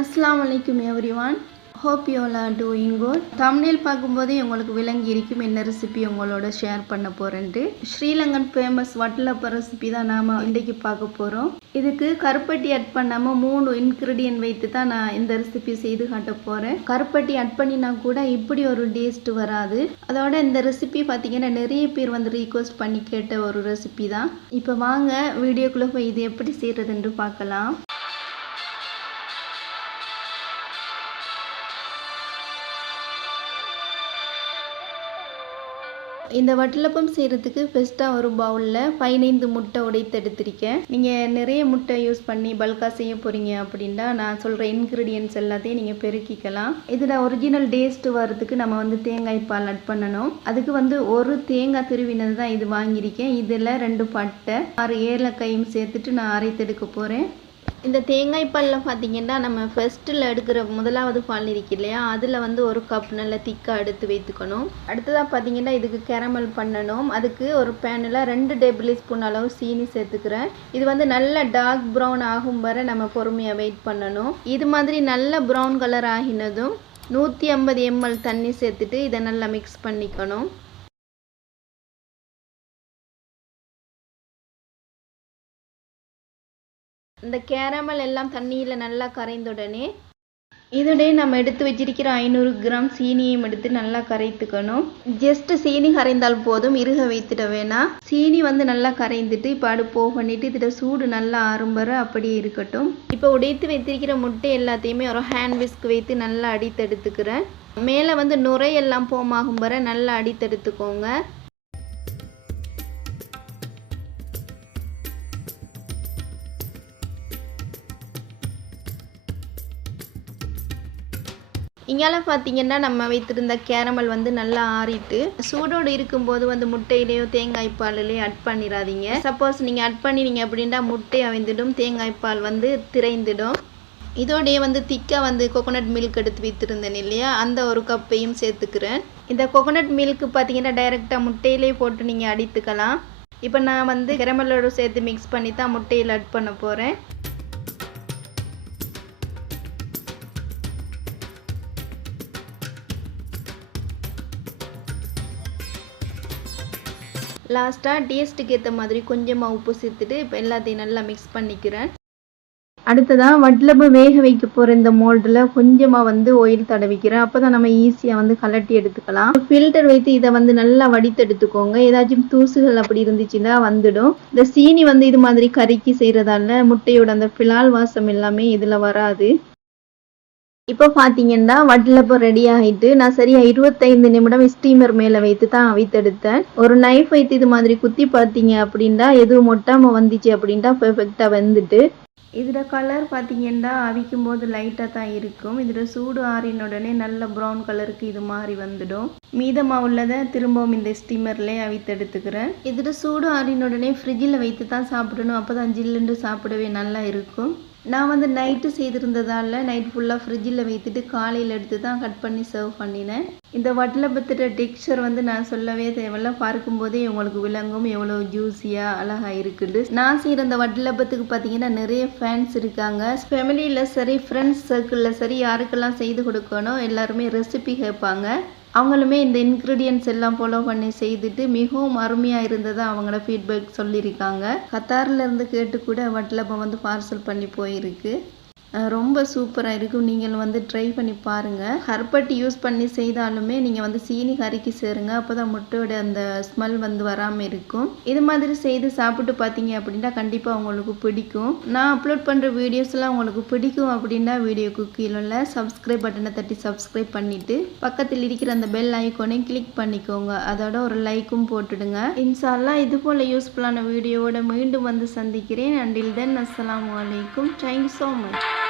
அஸ்லாமலிக்கும் everyone hope you are doing good தமிழில் பார்க்கும்போதே உங்களுக்கு விளங்கி இருக்கும் என்ன ரெசிபி உங்களோட ஷேர் பண்ண போகிறேன்ட்டு ஸ்ரீலங்கன் ஃபேமஸ் வட்டலப்ப ரெசிபி தான் நாம் இன்றைக்கி பார்க்க போகிறோம் இதுக்கு கருப்பட்டி அட் பண்ணாமல் மூணு இன்க்ரீடியன்ட் வைத்து தான் நான் இந்த ரெசிபி செய்து காட்ட போகிறேன் கருப்பட்டி அட் பண்ணினா கூட இப்படி ஒரு டேஸ்ட் வராது. அதோட இந்த ரெசிபி பார்த்தீங்கன்னா நிறைய பேர் வந்து ரீக்வஸ்ட் பண்ணி கேட்ட ஒரு ரெசிபி தான். இப்போ வாங்க வீடியோக்குள்ளே போய் இது எப்படி செய்கிறதுன்னு பார்க்கலாம். இந்த வட்டலப்பம் செய்கிறதுக்கு பெஸ்ட்டாக ஒரு பவுலில் பதினைந்து முட்டை உடைத்து எடுத்திருக்கேன். நீங்கள் நிறைய முட்டை யூஸ் பண்ணி பல்காக செய்ய போகிறீங்க அப்படின்னா நான் சொல்கிற இன்க்ரீடியன்ஸ் எல்லாத்தையும் நீங்கள் பெருக்கிக்கலாம். இதில் ஒரிஜினல் டேஸ்ட் வர்றதுக்கு நம்ம வந்து தேங்காய் பால் அட் பண்ணணும். அதுக்கு வந்து ஒரு தேங்காய் திருவினது தான் இது வாங்கியிருக்கேன். இதில் ரெண்டு பட்டை ஆறு ஏலக்காயும் சேர்த்துட்டு நான் அரைத்தெடுக்க போகிறேன் இந்த தேங்காய் பாலில் பார்த்தீங்கன்னா நம்ம ஃபஸ்ட்டில் எடுக்கிற முதலாவது பால் இருக்கு இல்லையா? அதில் வந்து ஒரு கப் நல்ல திக்காக எடுத்து வைத்துக்கணும். அடுத்ததாக பார்த்தீங்கன்னா இதுக்கு கேரமல் பண்ணணும். அதுக்கு ஒரு பேனில் ரெண்டு டேபிள் ஸ்பூன் அளவு சீனி சேர்த்துக்கிறேன். இது வந்து நல்ல டார்க் ப்ரௌன் ஆகும் வரை நம்ம பொறுமையாக வெயிட் பண்ணணும். இது மாதிரி நல்ல ப்ரௌன் கலர் ஆகினதும் நூற்றி ஐம்பது எம்எல் தண்ணி சேர்த்துட்டு இதை நல்லா மிக்ஸ் பண்ணிக்கணும். இந்த கேரமல் எல்லாம் தண்ணியில் நல்லா கரைந்த உடனே இதோடய நம்ம எடுத்து வச்சிருக்கிற ஐநூறு கிராம் சீனியையும் எடுத்து நல்லா கரைத்துக்கணும். ஜஸ்ட் சீனி கரைந்தால் போதும் இருக வைத்துட வேணாம். சீனி வந்து நல்லா கரைந்துட்டு இப்போ அடுப்பு பண்ணிவிட்டு இதில் சூடு நல்லா ஆறும்பற அப்படியே இருக்கட்டும். இப்போ உடைத்து வைத்திருக்கிற முட்டை எல்லாத்தையுமே ஒரு ஹேண்ட் விஸ்க் வைத்து நல்லா அடித்தெடுத்துக்கிறேன். மேலே வந்து நுரையெல்லாம் போமாகும் வர நல்லா அடித்தெடுத்துக்கோங்க. இங்கால பார்த்தீங்கன்னா நம்ம வைத்திருந்த கேரமல் வந்து நல்லா ஆறிட்டு சூடோடு இருக்கும்போது வந்து முட்டையிலேயோ தேங்காய் பாலிலேயோ அட் பண்ணிடாதீங்க சப்போஸ் நீங்கள் அட் பண்ணினீங்க அப்படின்னா முட்டை அவிந்துடும் தேங்காய் பால் வந்து திரைந்துடும். இதோடைய வந்து திக்காக வந்து கோகோனட் மில்க் எடுத்து வைத்திருந்தேன் இல்லையா? அந்த ஒரு கப்பையும் சேர்த்துக்கிறேன். இந்த கோகோனட் மில்க்கு பார்த்தீங்கன்னா டைரெக்டாக முட்டையிலே போட்டு நீங்கள் அடித்துக்கலாம். இப்போ நான் வந்து கிரமலோடு சேர்த்து மிக்ஸ் பண்ணி தான் முட்டையில் அட் பண்ண போகிறேன் லாஸ்ட்டாக டேஸ்ட்டுக்கு ஏற்ற மாதிரி கொஞ்சமாக உப்பு சேர்த்துட்டு இப்போ எல்லாத்தையும் நல்லா மிக்ஸ் பண்ணிக்கிறேன். அடுத்ததாக வட்லப்பு வேக வைக்க போகிற இந்த மோல்டில் கொஞ்சமாக வந்து ஆயில் தடவிக்கிறேன். அப்போ தான் நம்ம ஈஸியாக வந்து கலட்டி எடுத்துக்கலாம். ஃபில்டர் வைத்து இதை வந்து நல்லா வடித்து எடுத்துக்கோங்க ஏதாச்சும் தூசுகள் அப்படி இருந்துச்சுன்னா வந்துடும். இந்த சீனி வந்து இது மாதிரி கறிக்கு செய்கிறதால முட்டையோட அந்த பிலால் வாசம் எல்லாமே இதில் வராது. இப்போ பார்த்தீங்கன்னா வட்டலப்போ ரெடி ஆகிட்டு நான் சரியாக இருபத்தைந்து நிமிடம் ஸ்டீமர் மேலே வைத்து தான் அவித்தெடுத்தேன் ஒரு நைஃப் வைத்து இது மாதிரி குத்தி பார்த்தீங்க அப்படின்னா எதுவும் மொட்டாமல் வந்துச்சு அப்படின்ட்டா பெர்ஃபெக்டாக வந்துட்டு. இதில் கலர் பார்த்தீங்கன்னா அவிக்கும் போது லைட்டாக தான் இருக்கும். இதில் சூடு ஆறின உடனே நல்ல ப்ரௌன் கலருக்கு இது மாதிரி வந்துடும். மீதமாக உள்ளதை திரும்பவும் இந்த ஸ்டீமர்லேயே அவித்தெடுத்துக்கிறேன். இதில் சூடு ஆறின உடனே ஃப்ரிட்ஜில் வைத்து தான் சாப்பிடணும். அப்போ தான் ஜில்லுண்டு சாப்பிடவே நல்லா இருக்கும். நான் வந்து நைட்டு செய்திருந்ததால் நைட் ஃபுல்லாக ஃப்ரிட்ஜில் வைத்துட்டு காலையில் எடுத்து தான் கட் பண்ணி சர்வ் பண்ணினேன். இந்த வட்டலப்பத்திர டெக்ஸ்சர் வந்து நான் சொல்லவே தேவையில்ல. பார்க்கும்போதே உங்களுக்கு விளங்கும். எவ்வளோ ஜூஸியாக அழகாக இருக்குது. நான் செய்கிற இந்த வட்டிலபத்துக்கு பார்த்தீங்கன்னா நிறைய ஃபேன்ஸ் இருக்காங்க. ஃபேமிலியில் சரி ஃப்ரெண்ட்ஸ் சர்க்கிளில் சரி யாருக்கெல்லாம் செய்து கொடுக்கணும் எல்லாருமே ரெசிபி கேட்பாங்க. அவங்களுமே இந்த இன்க்ரீடியன்ஸ் எல்லாம் ஃபாலோ பண்ணி செய்துட்டு மிகவும் அருமையாக இருந்ததாக அவங்கள ஃபீட்பேக் சொல்லியிருக்காங்க. கத்தாரில் இருந்து கேட்டு கூட வட்டலப்பம் வந்து பார்சல் பண்ணி போயிருக்கு. ரொம்ப சூப்பராக இருக்கும் நீங்கள் வந்து ட்ரை பண்ணி பாருங்கள் கருப்பட்டி யூஸ் பண்ணி செய்தாலுமே நீங்கள் வந்து சீனி கறிக்கு சேருங்க. அப்போ தான் முட்டையோட அந்த ஸ்மெல் வந்து வராமல் இருக்கும். இது மாதிரி செய்து சாப்பிட்டு பார்த்தீங்க அப்படின்னா கண்டிப்பாக உங்களுக்கு பிடிக்கும். நான் அப்லோட் பண்ணுற வீடியோஸ்லாம் உங்களுக்கு பிடிக்கும் அப்படின்னா வீடியோக்கு கீழே சப்ஸ்கிரைப் பட்டனை தட்டி சப்ஸ்கிரைப் பண்ணிவிட்டு பக்கத்தில் இருக்கிற அந்த பெல் ஐக்கோனையும் கிளிக் பண்ணிக்கோங்க. அதோட ஒரு லைக்கும் போட்டுடுங்க. இன்ஷால்லாம் இது போல் யூஸ்ஃபுல்லான வீடியோவோட மீண்டும் வந்து சந்திக்கிறேன். அண்டில் தென் அஸ்லாம் வலைக்கும் தேங்க்யூ ஸோ மச்